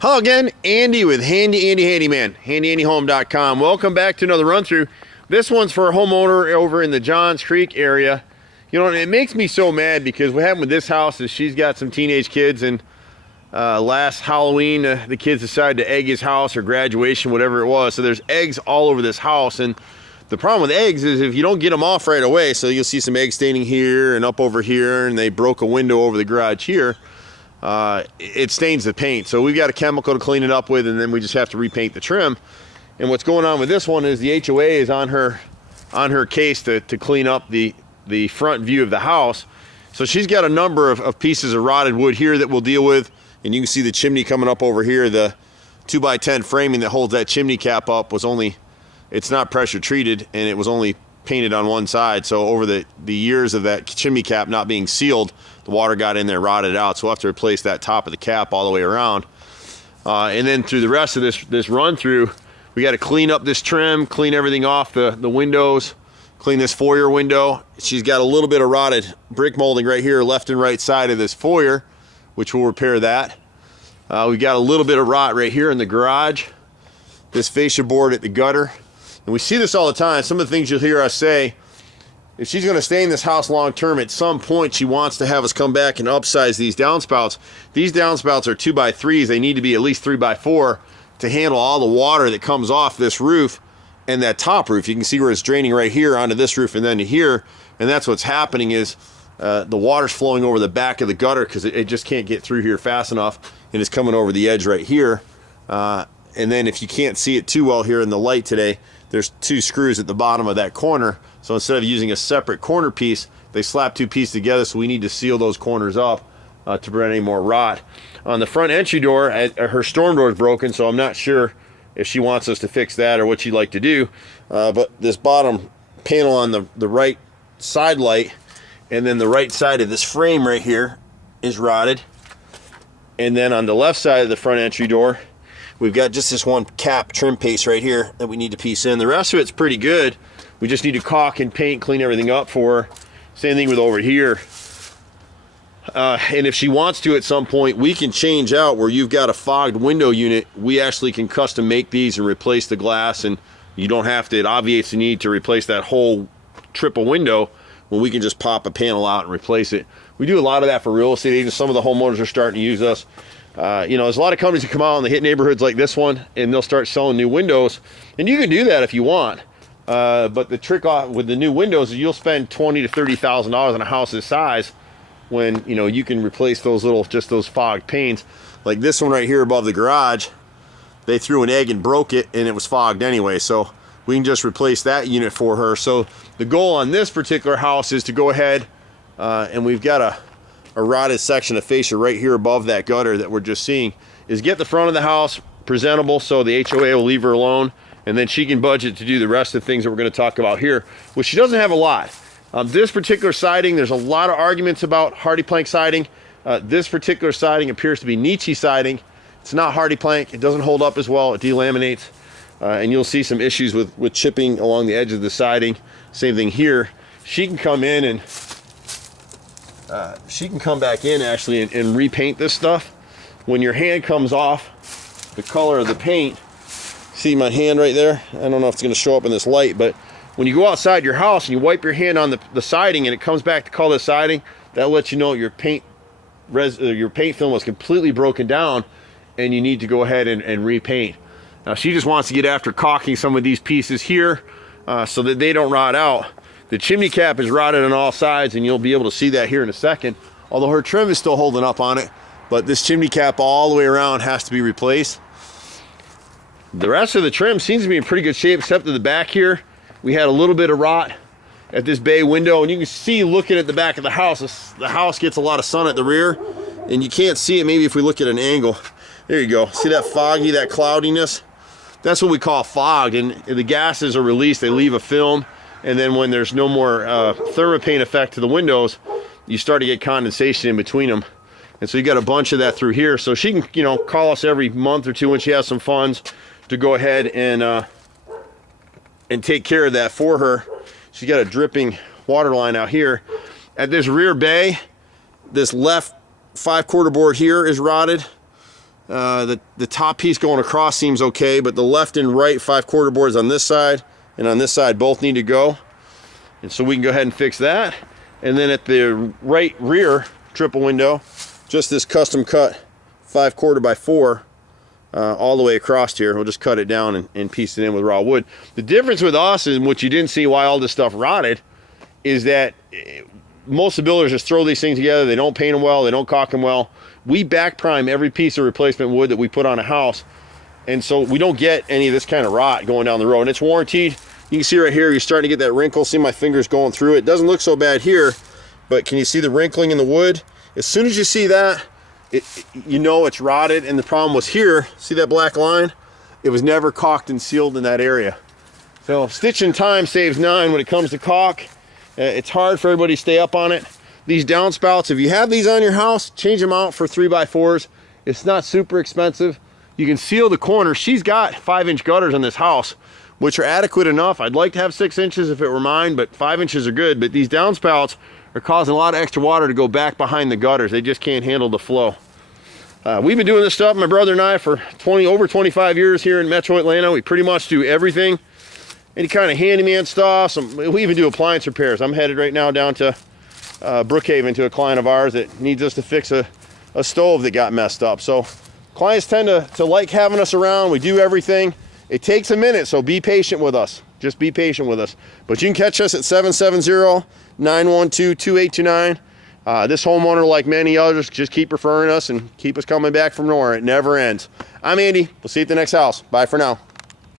Hello again, Andy with Handy Andy Handyman, HandyANDYHome.com. Welcome back to another run through. This one's for a homeowner over in the Johns Creek area. You know, and it makes me so mad because what happened with this house is she's got some teenage kids, and last Halloween the kids decided to egg his house or graduation, whatever it was. So there's eggs all over this house, and the problem with eggs is if you don't get them off right away, so you'll see some egg staining here and up over here, and they broke a window over the garage here. It stains the paint, so we've got a chemical to clean it up with, and then we just have to repaint the trim. And what's going on with this one is the HOA is on her case to clean up the front view of the house. So she's got a number of pieces of rotted wood here that we'll deal with, and you can see the chimney coming up over here. The 2x10 framing that holds that chimney cap up it's not pressure treated, and it was only painted on one side. So over the years of that chimney cap not being sealed, the water got in there, rotted out. So we'll have to replace that top of the cap all the way around. And then through the rest of this run through, we got to clean up this trim, clean everything off the windows, clean this foyer window. She's got a little bit of rotted brick molding right here, left and right side of this foyer, which we'll repair that. We've got a little bit of rot right here in the garage, this fascia board at the gutter. And we see this all the time. Some of the things you'll hear us say, if she's going to stay in this house long term, at some point she wants to have us come back and upsize these downspouts. These downspouts are 2x3s. They need to be at least 3x4 to handle all the water that comes off this roof and that top roof. You can see where it's draining right here onto this roof and then to here. And that's what's happening is the water's flowing over the back of the gutter because it just can't get through here fast enough, and it's coming over the edge right here. And then if you can't see it too well here in the light today, there's two screws at the bottom of that corner. So instead of using a separate corner piece, they slap two pieces together, so we need to seal those corners up to prevent any more rot. On the front entry door, her storm door is broken, so I'm not sure if she wants us to fix that or what she'd like to do. But this bottom panel on the right side light, and then the right side of this frame right here is rotted. And then on the left side of the front entry door, we've got just this one cap trim piece right here that we need to piece in. The rest of it's pretty good. We just need to caulk and paint, clean everything up for her. Same thing with over here. And if she wants to at some point, we can change out where you've got a fogged window unit. We actually can custom make these and replace the glass, and you don't have to, it obviates the need to replace that whole triple window when we can just pop a panel out and replace it. We do a lot of that for real estate agents. Some of the homeowners are starting to use us. You know, there's a lot of companies that come out and they hit neighborhoods like this one, and they'll start selling new windows, and you can do that if you want. But the trick with the new windows is you'll spend $20,000 to $30,000 on a house this size when, you know, you can replace those those fogged panes. Like this one right here above the garage, they threw an egg and broke it, and it was fogged anyway, so we can just replace that unit for her. So the goal on this particular house is to go ahead and we've got a rotted section of fascia right here above that gutter that we're just seeing, is get the front of the house presentable so the HOA will leave her alone, and then she can budget to do the rest of the things that we're going to talk about here, which she doesn't have a lot. This particular siding, there's a lot of arguments about hardy plank siding. This particular siding appears to be Nietzsche siding. It's not hardy plank. It doesn't hold up as well. It delaminates, and you'll see some issues with chipping along the edge of the siding. Same thing here. She can come in and she can come back in actually and repaint this stuff. When your hand comes off the color of the paint, see my hand right there? I don't know if it's going to show up in this light, but when you go outside your house and you wipe your hand on the siding and it comes back to color siding, that lets you know your paint film was completely broken down and you need to go ahead and repaint. Now she just wants to get after caulking some of these pieces here so that they don't rot out. The chimney cap is rotted on all sides, and you'll be able to see that here in a second, although her trim is still holding up on it. But this chimney cap all the way around has to be replaced. The rest of the trim seems to be in pretty good shape, except at the back here. We had a little bit of rot at this bay window, and you can see looking at the back of the house gets a lot of sun at the rear, and you can't see it maybe if we look at an angle. There you go. See that foggy, that cloudiness? That's what we call fogged, and the gases are released. They leave a film. And then when there's no more thermopaint effect to the windows, you start to get condensation in between them. And so you got a bunch of that through here. So she can, you know, call us every month or two when she has some funds to go ahead and take care of that for her. She's got a dripping water line out here. At this rear bay, this left 5/4 board here is rotted. The top piece going across seems okay, but the left and right 5/4 boards on this side and on this side both need to go. And so we can go ahead and fix that. And then at the right rear triple window, just this custom cut 5/4 by 4 all the way across here. We'll just cut it down and piece it in with raw wood. The difference with us, and what you didn't see why all this stuff rotted, is that most of the builders just throw these things together. They don't paint them well, they don't caulk them well. We back prime every piece of replacement wood that we put on a house, and so we don't get any of this kind of rot going down the road. And it's warranted. You can see right here, you're starting to get that wrinkle. See my fingers going through it. It doesn't look so bad here, but can you see the wrinkling in the wood? As soon as you see that, you know it's rotted. And the problem was here, see that black line? It was never caulked and sealed in that area. So stitching time saves 9 when it comes to caulk. It's hard for everybody to stay up on it. These downspouts, if you have these on your house, change them out for 3x4s. It's not super expensive. You can seal the corners. She's got 5-inch gutters on this house, which are adequate enough. I'd like to have 6 inches if it were mine, but 5 inches are good. But these downspouts are causing a lot of extra water to go back behind the gutters. They just can't handle the flow. We've been doing this stuff, my brother and I, for over 25 years here in Metro Atlanta. We pretty much do everything. Any kind of handyman stuff. We even do appliance repairs. I'm headed right now down to Brookhaven to a client of ours that needs us to fix a stove that got messed up. So clients tend to like having us around. We do everything. It takes a minute, so be patient with us. Just be patient with us. But you can catch us at 770-912-2829. This homeowner, like many others, just keep referring us and keep us coming back from nowhere. It never ends. I'm Andy. We'll see you at the next house. Bye for now.